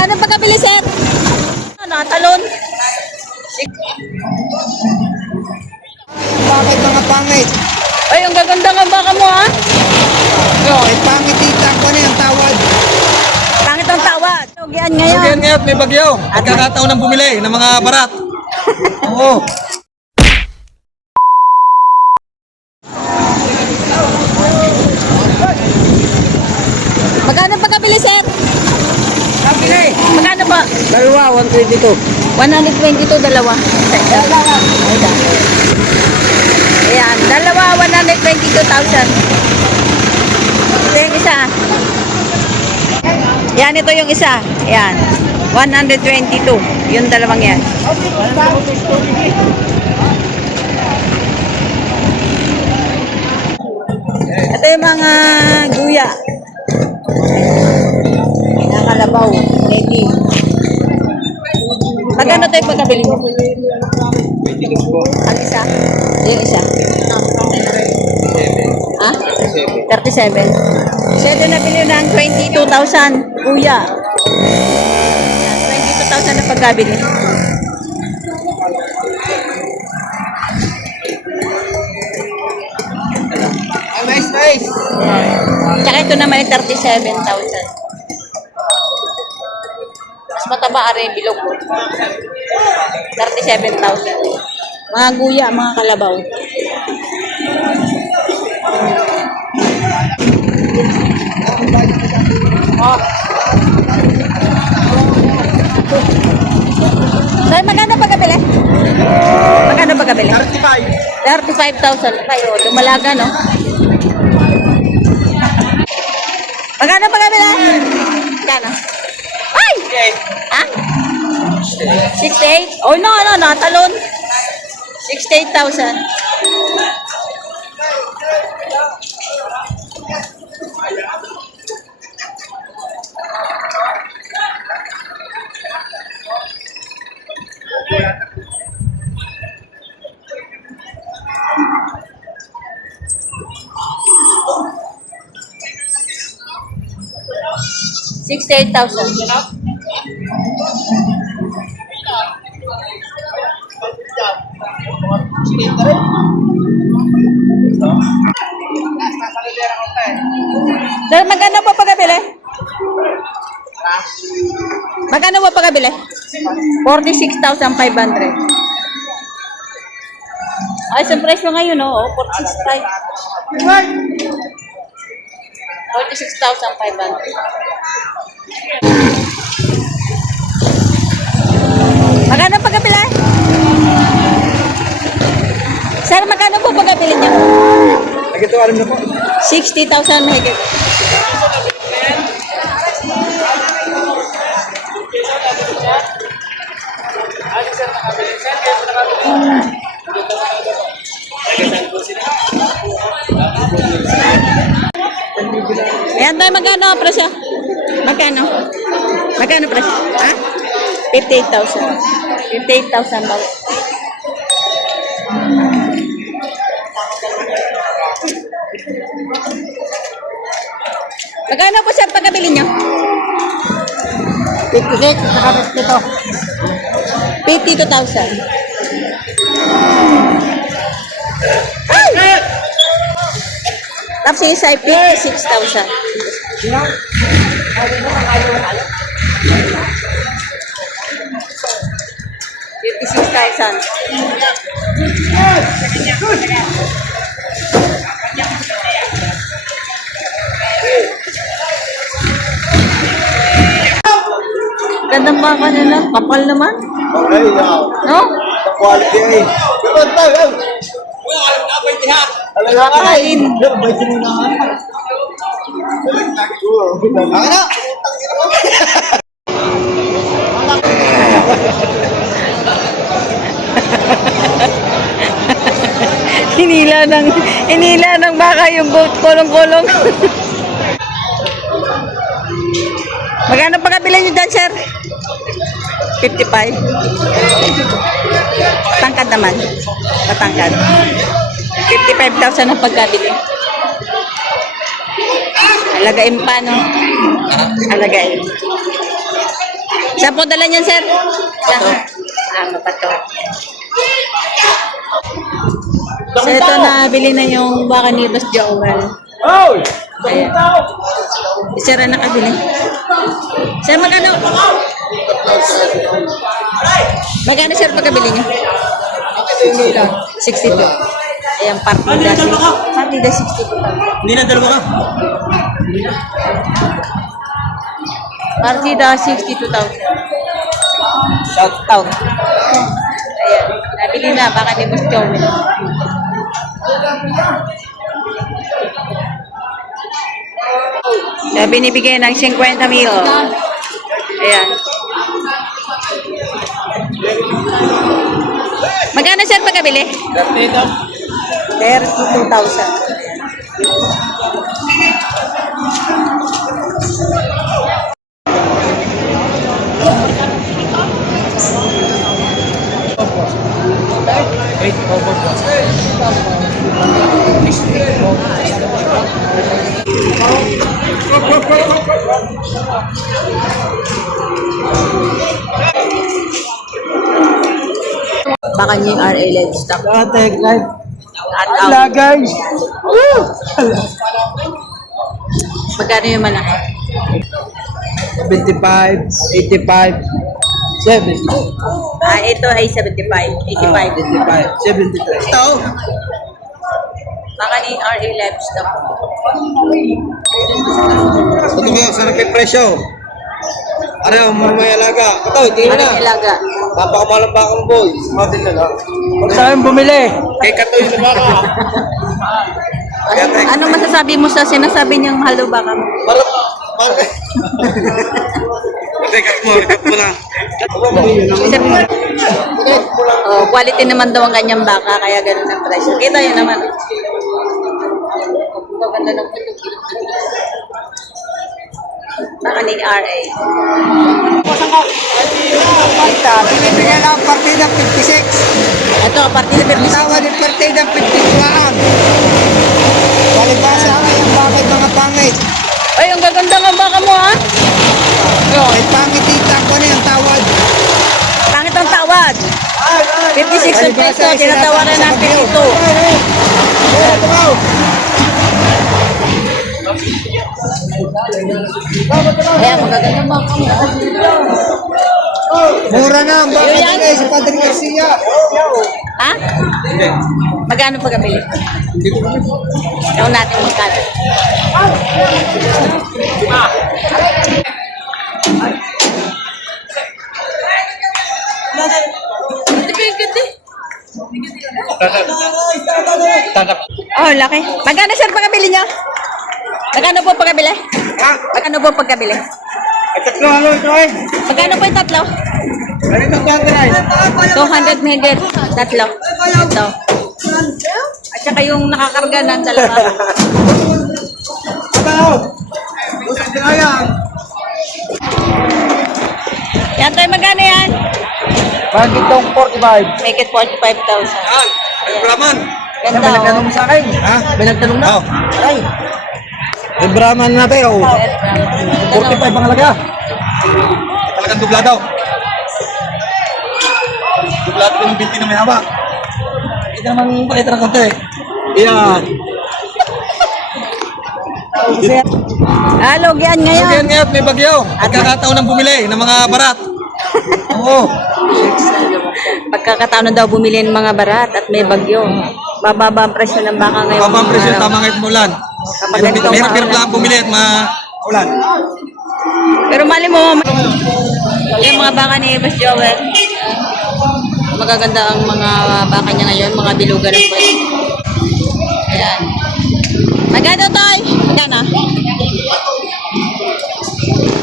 Magkano pagkabili, sir? Nakatalon. Bakit mga pangit? Ay, ang gaganda ng baka mo, ha? Ay, pangit tita ko na yung tawad. Pangit ang tawad. Tugian ngayon. Again, ngayon may bagyo. Pagkakataon ng bumili ng mga barat. Oo. Magkano pagkabili, sir? Kabili. Magkano pa? Dalawa, 122. 122, dalawa. Ayan, dalawa, 122,000. Ito yung isa. Yan, ito yung isa. Ayan, 122. Yung dalawang yan. Ito yung mga guya. Mga kalabaw. Ready. Magkano tayo pagkabili mo? Ang isa? Yung isa? Ha? 37. So ito nabili ng 22,000. Kuya. 22,000 na pagkabili. Nice. Tsaka ito naman ay 37,000. Mas mataba rin bilog mo. 37,000. Mga guya, mga kalabaw. Oh. Sir, magkano pagkabili? Magkano pagkabili? 35,000. Kayo, lumalaga, no? Magkano pagkabili? Magkano? Ay! Ha? 68? Oh, no, natalon. 68,000. $68,000. Sir, magkano po pagkabili? Magkano po pagkabili? 46,500. Ay, sa presyo ngayon, no? 46,500. 46,500. Magkano pagkabili? Sir, magkano po pagkabili niya? Nagito, alam na po. 60,000 mahigit. Ayan tayo, magkano presyo? Magkano? Magkano presyo? Ha? 58,000. 58,000 daw. Magkano po sir pagkabili nyo? 56, saka 52. 52,000. Ay! Tapos yung isa ay 56,000. 56,000. Gandang baka nila. Kapal naman. Okay, No? quality eh. Pero tayo. Nakakain. Hinila ng baka yung goat kulong-kulong. Magkano pagkabili nyo dyan, sir? 55. Tangkad naman. Patangkad. 55,000 ang pagkabili. Alagain pa, no? Alagain. Saan po dala niyan, sir? Ano pa to? So, ito na, bili na yung baka ni Boss Joel. Ayan. Sir, ang nakabili. Sir, magkano? Magkano, sir, pagkabili niyo? 62. Ayan, partida. Partida 62. Hindi na dalawa ka. Partida 62,000. Shout out. Ayan, nabili na, baka ni Boss Joel. Na binibigay ng 50 mil. Ayan. Magkano, sir, pagkabili? 32,000. Baka niyo yung RA Livestock. Ate, guys. At Wala, guys. magkano yung malaki? 75, 85, 70. Ito ay 75, 85. 85, 73. Ito. Baka ni RA Livestock. Ito kayo, sa presyo. Ano, mamaya alaga. Ito, tingin Ano na. yung ilaga? Papakamalang bakang boy. Smartin na lang. Huwag sa akin bumili. Kay Katoy na baka. Ano masasabi mo sa sinasabi niyang halo baka mo? Parang, Rekat mo na. Sabi mo, quality naman daw ang kanyang baka, kaya ganun ang presyo. Kita yun naman. Maganda ng puto. Baka ni RA. Kita, binibigyan lang ang partida 56. Ito, partida Ang 56. tawa ng partida 52. Palibasa nga yung bakit mga pangit. Ay, ang gaganda ng baka mo, ha? Ay pangit dito ako na yung tawad. Pangit ang tawad. 56 ang peso, tinatawaran ng 52. Ayan, magaganda mga kamo. Mura na ang bakit Yun yan. nila sa Padre Garcia. Ha? Magkano pagkabili? Ikaw natin magkano. Oh, laki. Magkano, sir, pagkabili niyo? Magkano po pagkabili? Ha? Magkano po pagkabili? At tatlo ano ito eh. Magkano po yung tatlo? Ano itong tatry? 200 megit. Tatlo. Ito. At saka yung nakakarga ng dalawa. Ano? Usap na yan. Yan tayo, magkano yan? Bakit itong 45? Make it 45,000. Yan. Ay, Brahman. Ganda, oh. mo sa akin? Ha? May nagtanong na? Oh. Ay. Yung Brahman natin, oh. 45 ang halaga. Talagang dublado. Dublado yung binti na may haba. Ito naman pakita ng konti. Yan. Logyan ngayon. Ngayon ngayon, may bagyo. Pagkakataon ng bumili ng mga barat. Oo. Pagkakataon na daw bumili ng mga barat at may bagyo. Bababa ang presyo ng baka ngayon. Babang presyo, tama ngayon umulan. Kapag ganitong Meron maulan. lang bumili at maulan. Pero mali mo, yung mga baka ni Boss Joel, magaganda ang mga baka niya ngayon, mga bilugan ng pwede. Ayan. Magkano toy? Magkano?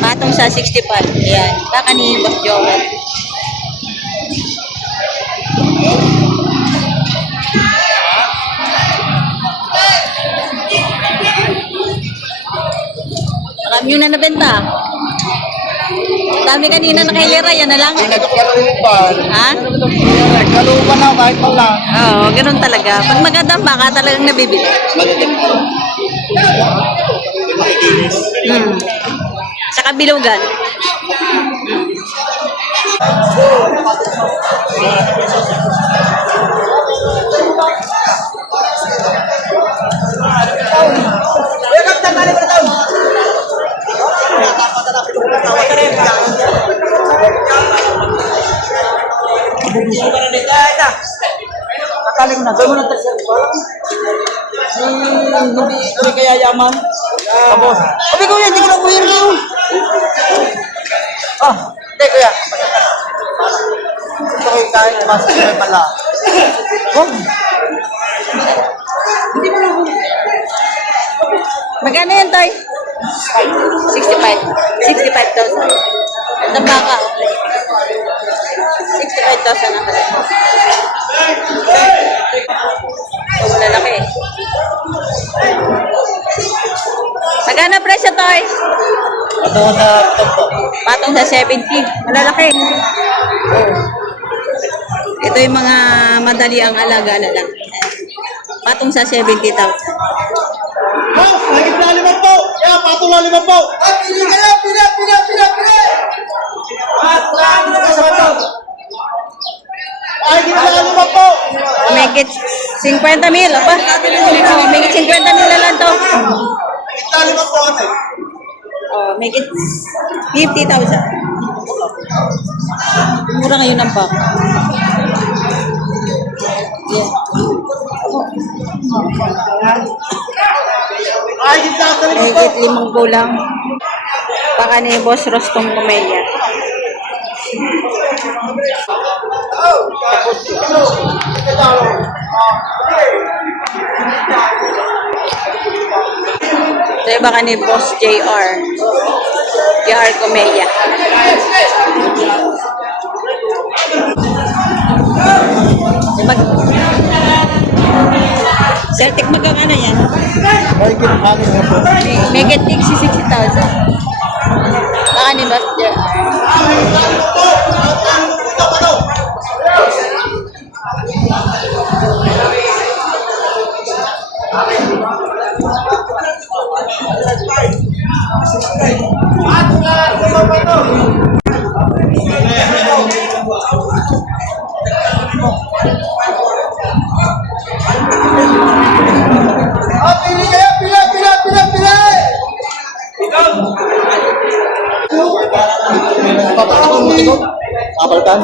Patong sa 65. Ayan. Baka ni Boss Joel. Marami yun na nabenta. Dami kanina nakailira, yan na lang. Ha? Nagkalupan na kahit pala. Oo, ganun talaga. Pag magandang baka talagang nabibili. Saka bilugan. Kakaling na, gawin mo ng taxi. Hindi kaya yaman. Tapos, sabi ko yan, hindi ko na kuya yun. Hindi kuya. Ito ko yung kahit mas may pala. Magkano yan, Toy? 65. 65,000. Ang baka. 65,000 ang kalaki. Ito, malalaki. Magkano presyo, Toy? Ito ko sa tempo. Patong sa 70. Malalaki. Ito yung mga madali ang alaga na lang. Patong sa 70,000. Boss, lagit na 5 po. Yan, patong na 5 po. Pili kayo! Pili! Lagit na 5 po. Megit 50 mil. Apa? Oh, megit 50 mil na lang to. Lagit na 5 po ate. Oh, megit 50,000. Mura ngayon ang baka. Yeah. Lagit na 5 po. Megit 5 kulang. Baka ni Boss Rostong Kumeya. Ito yung baka ni Boss JR. JR Kumeya. Mag Celtic magkakano yan? Lagit na 6 po. Megit 60,000. Baka ni Boss JR. Pili kayo! Pili! Papakatong mo ito. Papalitan.